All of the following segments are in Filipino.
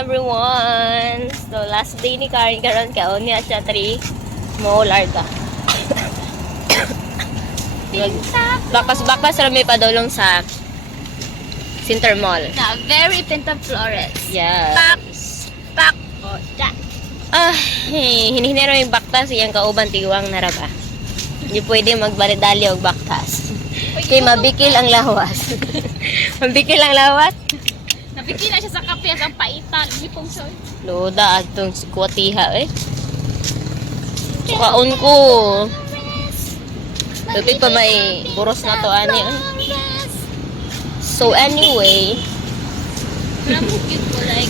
everyone! So, last day ni Karen karon kaon niya siya 3 mo larga. Bakas-bakas rami pa dolong sa Center Mall. Na very Pinta Flores. Yeah. Pak. Oh, da. Hinihinero yung baktas iyang kauban tiwang naraba. Hindi pwede magbalidali og baktas. Kay mabikil ang lawas. Mabikil ang lawas? Napiki na siya sa kape ang paitan. Lipong soy. Loda atong kuwatiha eh. Sukaon ko. Tupig pa may buros na to ani. So anyway,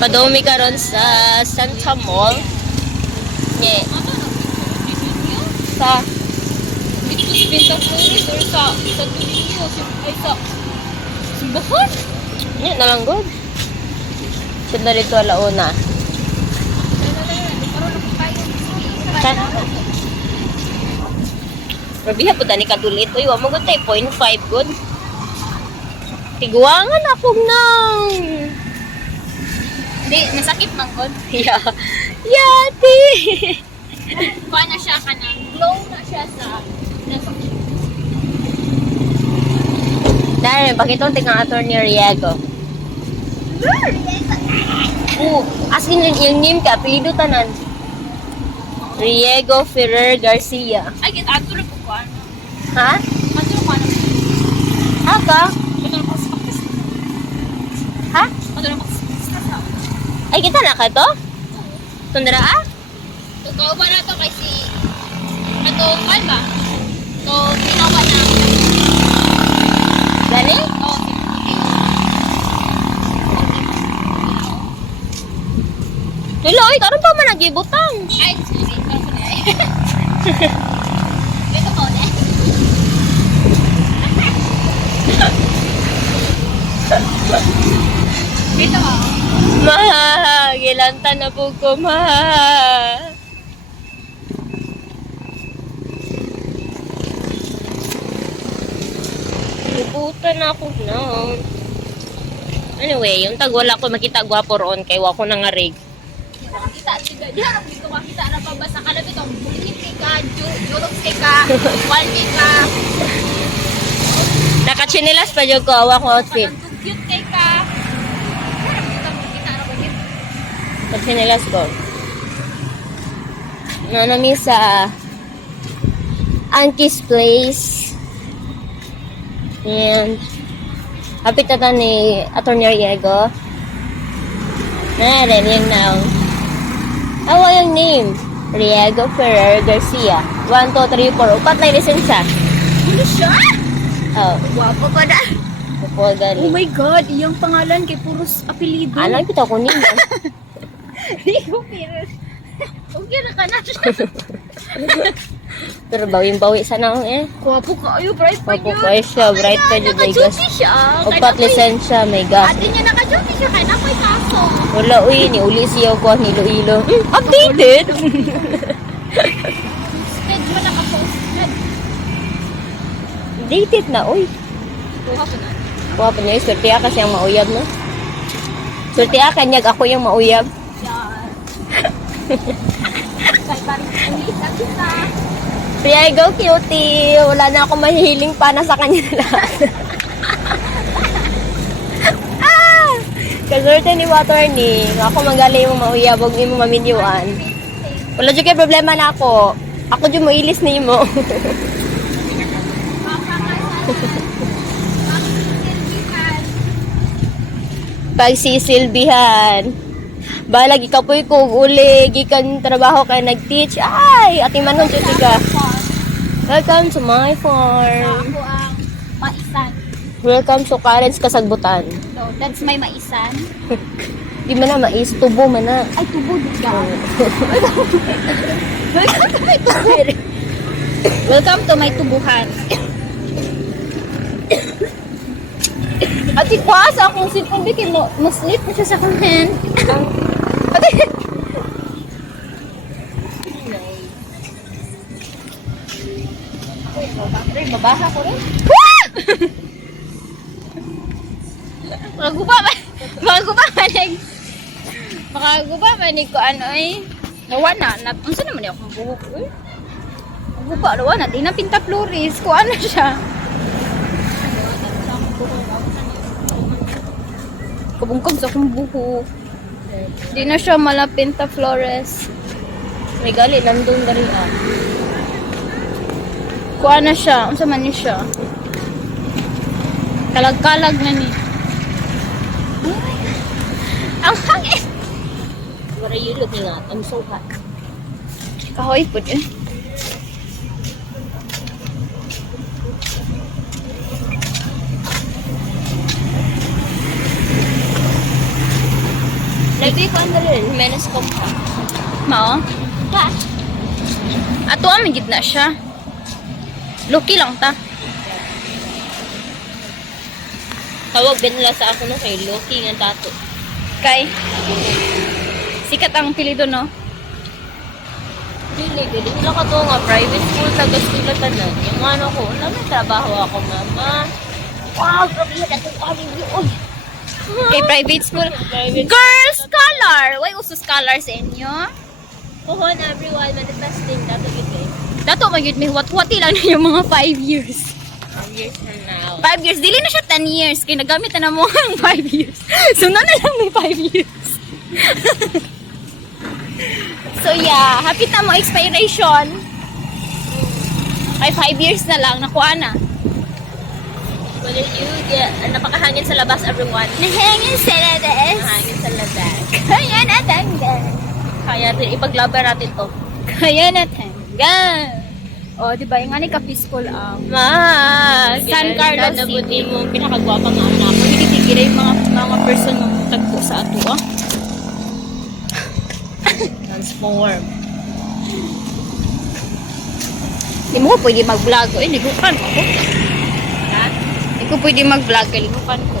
padumi karon sa Santa Mall. Yeah. Sa Pinta Flores or sa Tulio. Ay sa Simbahan. Yan na lang good. Sunda dito alauna. Rabiha po tani kadulit. Uy, wa mo good tayo. 0.5 good. Tiguangan akong nang. Hindi, masakit man ko. Yeah. Yati. Kuha na siya ka ng glow na siya sa Dahil, pakitong tingang attorney Riego. As in, yung name ka, apelido tanan. Riego Ferrer Garcia. Ay, kita ato na po ko. Ha? Ato na ko. Haka? Ato na ko sa kapis. Ha? Ato na ko sa Ay, kita na ka to? Tundra ah? Ikaw ba na to kasi ato kan ba? To ginawa na. Gani? Oh, Tuloy, karon pa man nagibutang. ay, sorry. Ikaw ko na eh. Ito ko na. Dito ko. Ma, gilanta na po ko, ma. Ibutan na ako na. Anyway, yung tag wala ko makita gwapo roon kay wa ko nangarig. Kita tiga dia harap dito makita na pabasa ka na bitong bukit ka, jurok ka, waldi ka. Nakachinelas pa jud ko awa ko outfit. Cute kay ka. Harap dito makita na bukit. Nakachinelas ko. Nanami sa Auntie's Place. And hapit na ni Atty. Riego. Narin yung now. Awa yung name. Riego Ferrer Garcia. 1, 2, 3, 4. Upat na yung lisensya. Ano siya? Oh. Guwapo pa na. Upo gali. Oh my God, iyang pangalan kay puros apelido. Alam kita ko nimo. Hindi ko pero. Okay na ka na siya. Pero bawing-bawi sana eh. Guwapo ka. Ayo, bright pa Opo yun. pa siya. Bright pa yun. May gas. Naka-duty siya. Upat lisensya. May gas. Ate niya naka-duty siya. Kaya nako'y kaso. Wala uy. Ni uli siya ko. Nilo-ilo. Updated. Stage mo naka-posted. Dated na uy. Kuha ko na. Kuha pa niya. Swerte ka kasi ang mauyab no. Swerte ka kanyag. Ako yung mauyab. Yan. Kaya parang ulit na kita. Riego cutie. Wala na ako mahihiling pa na sa kanya lahat. Kaswerte ni Water ni. Ako magaling mo mauyab. Huwag mo maminyuan. Wala dyan kayo problema na ako. Ako dyan mo ilis ni mo. Pagsisilbihan. Balag ikapoy ko uli gikan trabaho kay nag-teach. Ay, ati manon jud ka. Welcome to my farm. Ako ang maisan. Welcome to Karen's Kasagbutan. So, that's my maisan. Di man na mais, tubo man na. Ay, tubo ka. Welcome to my tubuhan. Ati kwa sa akong sipon di kay mo-sleep na siya sa akong hand. Ati. Babaha ko rin. Bago pa man. Makaguba man ni ko ano eh. Nawa na. Unsa naman niya akong buhok eh. Guba, nawa na. Di na pinta flores. Ko ano siya. Kabungkog sa akong buhok. Di na siya malapinta flores. May gali, nandun na rin ah. Kuha na siya. Unsa man ni siya. Kalag-kalag na ni. Ang hangin! What are you looking at? I'm so hot. Kahoy po dyan. Lagi ko ano rin, Menes Compact. Mao? Ha? Ato amin gid na siya. Lucky lang ta. Tawag din nila sa ako no kay Loki nga tato. Kay sikat ang pilido no. Dili nila ka to nga private school tagas nila tanan. Yung ano ko, may trabaho ako mama. Wow, grabe na itong alivyo. Uy! Kay private school. Private Girl scholar. Why uso scholar sa inyo? Kuhon everyone, manifesting dato gid eh. Dato magyud mi wat-wati lang na yung mga 5 years. 5 years from now. 5 years dili na siya 10 years kay nagamit na mo ang 5 years. So na lang may 5 years. So yeah, happy na mo expiration. Ay 5 years na lang nakuha na. Well, you get, napakahangin sa labas everyone. Nahangin sa labas. Hangin sa labas. Kaya na tanggal. Kaya ipaglaban natin to. Kaya na tanggal. O, di ba? Yung nga ni ka-peaceful ang San Carlos City. Mo pinakagwapa nga anak. hindi tigil yung mga person ng tagpo sa ato, ah. Transform. Hindi mo ko pwede mag-vlog ko. Ligukan ko. Ha? Hindi ko pwede mag-vlog. Ligukan ko.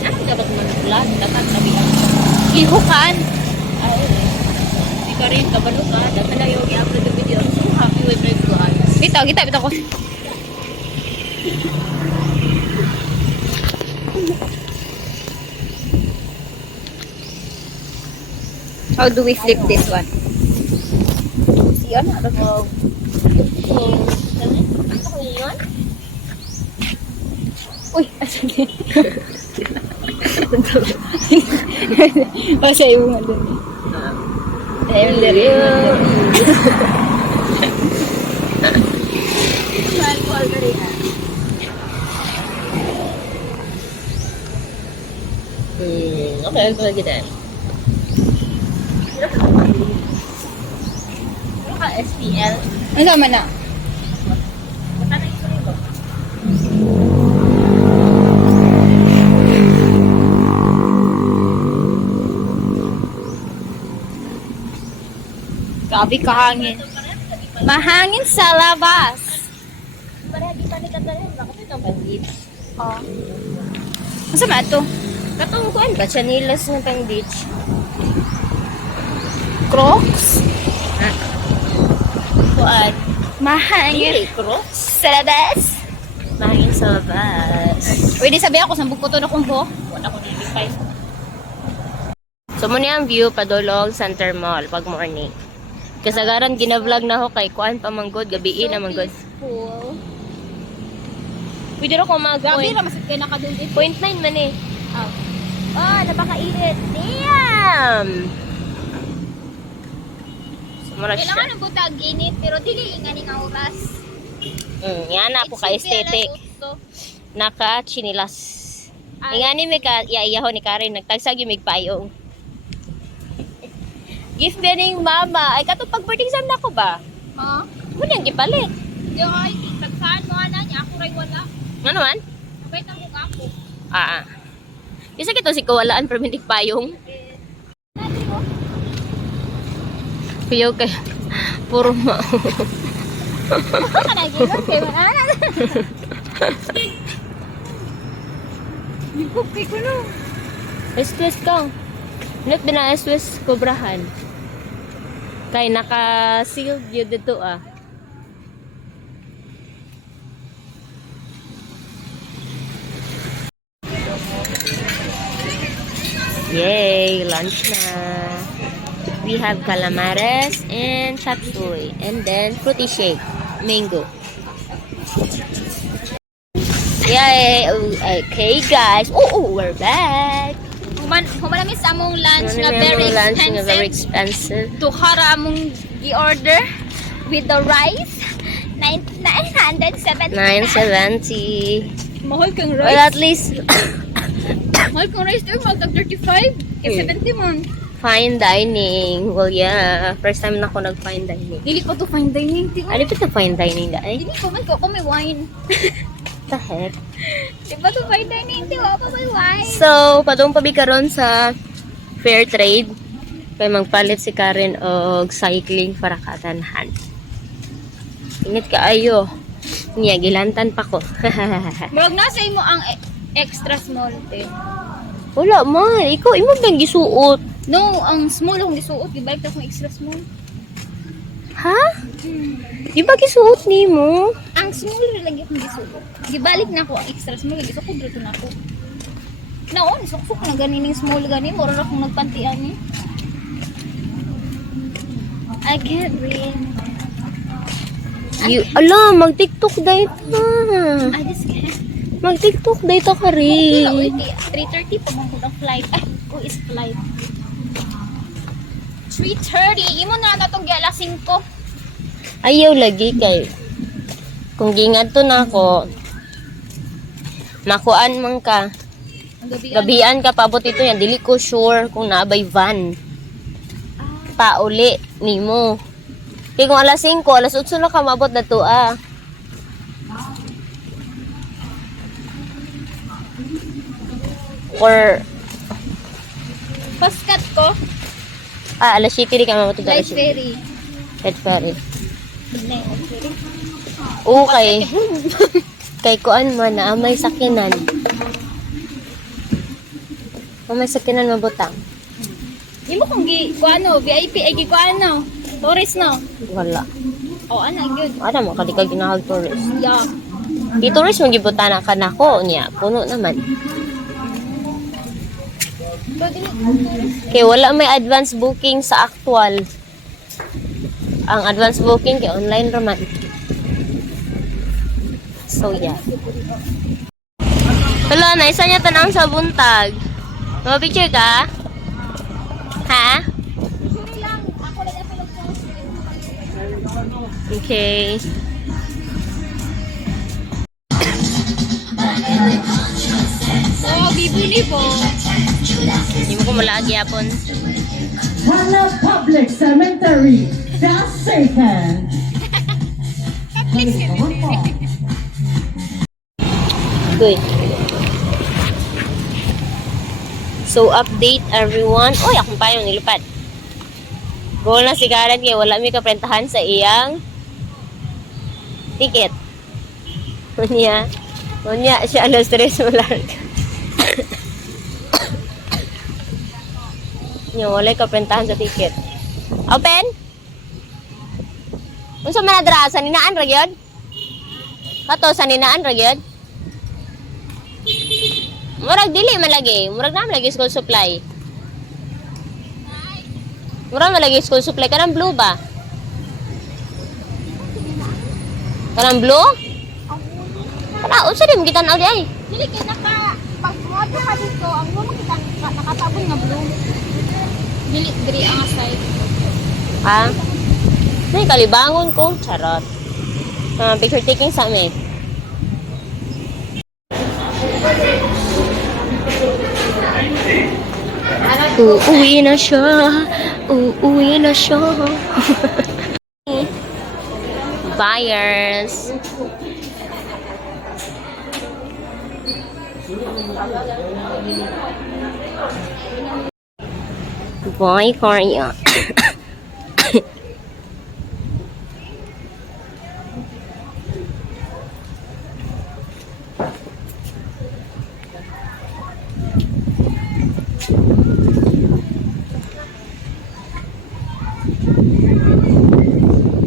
Ano dapat man-vlog? Dapat sabihan. Ligukan? Ay, hindi ka rin kabalo ka. Dapat na yung i-upload the video. I'm so happy with my vlog. Bitaw ko. How do we flip this one? Yan, ano to? Ako yun? Uy, asan yan? Pasya yung mga dun. Mahal ko already ha. Okay, go again. Ano ka SPL? Ano naman na? Magkano yung sarili? Grabe kahangin. Mahangin sa labas. Pareha di pa ni Katarin. Bakit ito pang-beach? Oh. Masama ito? Katong kuan ba? Chanilas ng pang-beach. Crocs? Kuan? Mahangin Hindi, Crocs. sa labas. Mahangin sa labas. Pwede sabi ako, sambog ko to na kung buhok. Wala ko nilipay. So, muna ang view padulong Center Mall pag morning. Kasagaran gina-vlog na ako kay kuan pa manggod, gabiin na manggod. Peaceful. Pwede rin ako Grabe mag-point. na masit kayo nakadulit. 0.9 man eh. Oh. Oh, napakainit. Damn! Sumara siya. Kailangan ng butag init, pero dili nga nga oras. Yan na po ka-aesthetic. Naka-chinilas. Ingani may ka iyaho ni Karen nagtagsag yung migpayong. Gift bening mama. Ay katong pag-boarding exam na ko ba? Ha? Muna yung gipalit. Yung ay, tagsahan mo na niya, ako rin wala. Ano man? Abay na mo ako. Isa kito si kawalaan pero hindi payong. Kuyaw kay puro ma. Baka nagilot kayo na. Nipupay ko no. Eswes ka. Net na eswes kobrahan. Kay naka-sealed yun dito ah. Yay! Lunch na. We have calamares and chop suey. And then fruity shake. Mango. Yay! Okay, guys. Oh, we're back. Humanami sa among lunch nga very Lunch nga expensive. very expensive. Tuhara among i-order with the rice. 970. 970. Mahal kang Well, rice. at least Mahal kang rice doon. Magtag 35. Kaya 70 man. fine dining. Well, yeah. First time na ako nag-fine dining. Dili ko to fine dining. Ano ba ito fine dining da? Eh, Dili ko man ko may wine. what the heck? Di ba to fine dining? Di ba pa may wine? So, padung pabi karon sa fair trade. Kaya magpalit si Karen og cycling para katanhan. Init ka ayo. Niya, gilantan pa ko. Murag nasa imo ang extra small te. Wala man. Ikaw, imo bang gisuot? No, ang small akong gisuot. Gibalik na akong extra small. Ha? Di ba gisuot ni mo? Ang small rin lagi akong gisuot. Gibalik na ako ang extra small. Gisukod rito na ako. Naon, suksok na ganin yung small ganin. Mura akong nagpantian eh. I can't breathe. Ala, mag-tiktok dahil ta. I just can't. Mag-tiktok dahil ta ka Pila, rin. 3:30 pa mong kung flight. Ay, who is flight? 3:30. Imo na na itong gala 5. Ayaw lagi kay. Kung gingad to na ako, makuan man ka. Ang gabi. Gabian ka, paabot ito yan. Dili ko sure kung naabay van. Pauli nimo. Kaya kung alas 5, alas 8 na ka maabot na to ah. Or, Paskat ko. alas 7 di ka maabot na Light alas 7. ferry. Head ferry. Light ferry. Okay. Kay kuan man na may sakinan. May sakinan mabutang. Imo kung kuano, VIP ay kuano. Tourist no. Wala. O ana gyud. Ano mo kadi ka ginahag tourist. Yeah. Di tourist mo gibutan na ka nako niya. Puno naman. Kay wala may advance booking sa actual. Ang advance booking kay online raman. So yeah. Hala, na isa niya tanang sa buntag. Mapicture ka? Ha? Okay. Oh, bibuli po. Hindi mo ko malagi yapon. Hala Public Cemetery, that's second. Good. So, update everyone. Oy, akong payong nilipad. Goal na si Karen kaya wala may kaprentahan sa iyang ticket. Unya, siya alas 3 wala. Nya, wala kaprentahan sa ticket. Open? Unsa man adra sa ninaan ra gyud? Kato sa ninaan ra gyud? Murag dili man lagi, murag na lagi school supply. Murag na lagi school supply kanang blue ba? Kanang blue? Kana unsa di mo gitan-aw di ay? Dili kay pag mo ka dito, ang mo makita nakatabon nga blue. Dili diri ang side. Ha? Nay kalibangon ko, charot. Picture taking sa amin. Uuwi na siya. Uuwi na siya. Buyers. Bye, Korea.